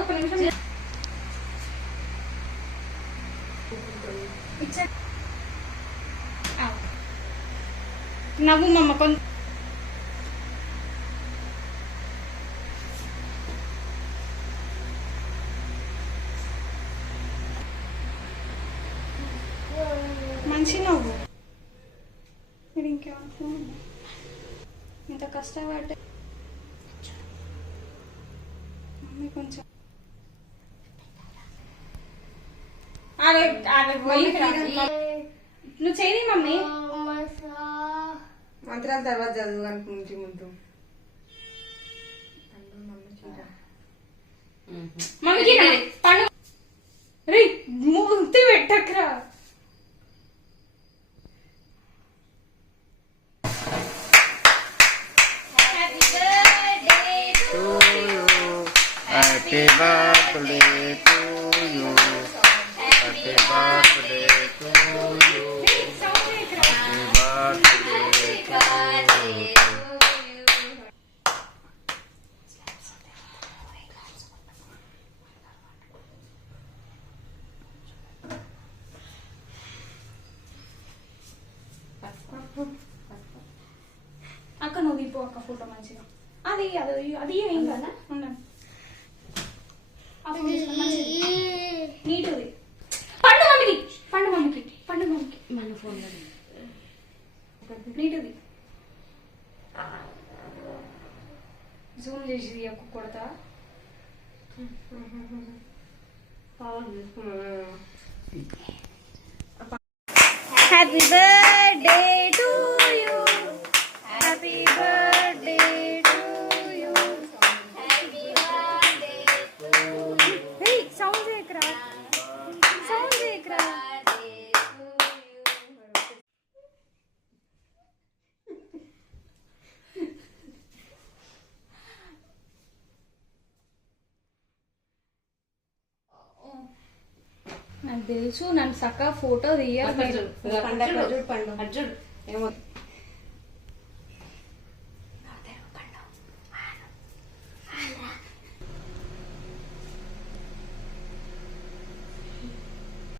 ఒక నిమిషం నవ్వు మమ్మ కొంత మంచి నవ్వు. మీరు ఇంకేమనుకున్నా ఇంత కష్టపడ్డా మమ్మీ కొంచెం నువ్వు చేయని మమ్మీ మంత్రాల తర్వాత చదువు అనుకుంటు ముందు మమ్మీకి పండు మూర్తి పెట్టకరా. Happy birthday to you. Happy birthday to you. Happy birthday to you. అక్క నువ్వు దింపు అక్క ఫోటో మంచిగా. అది అది అది ఏం కదా ఉండండి. నీటుది పండు మమ్మీకి పండు మమ్మీకి పండు మమ్మీకి మన ఫోన్ నీటుది జూమ్ చేసి ఒక్క కొడతా. Happy birthday to you. Happy birthday to you. Sound చేయకరా సౌండ్ చేయకరా. నాకు తెలుసు నన్ను చక్కగా ఫోటో తీయాలి. పండు ఏమో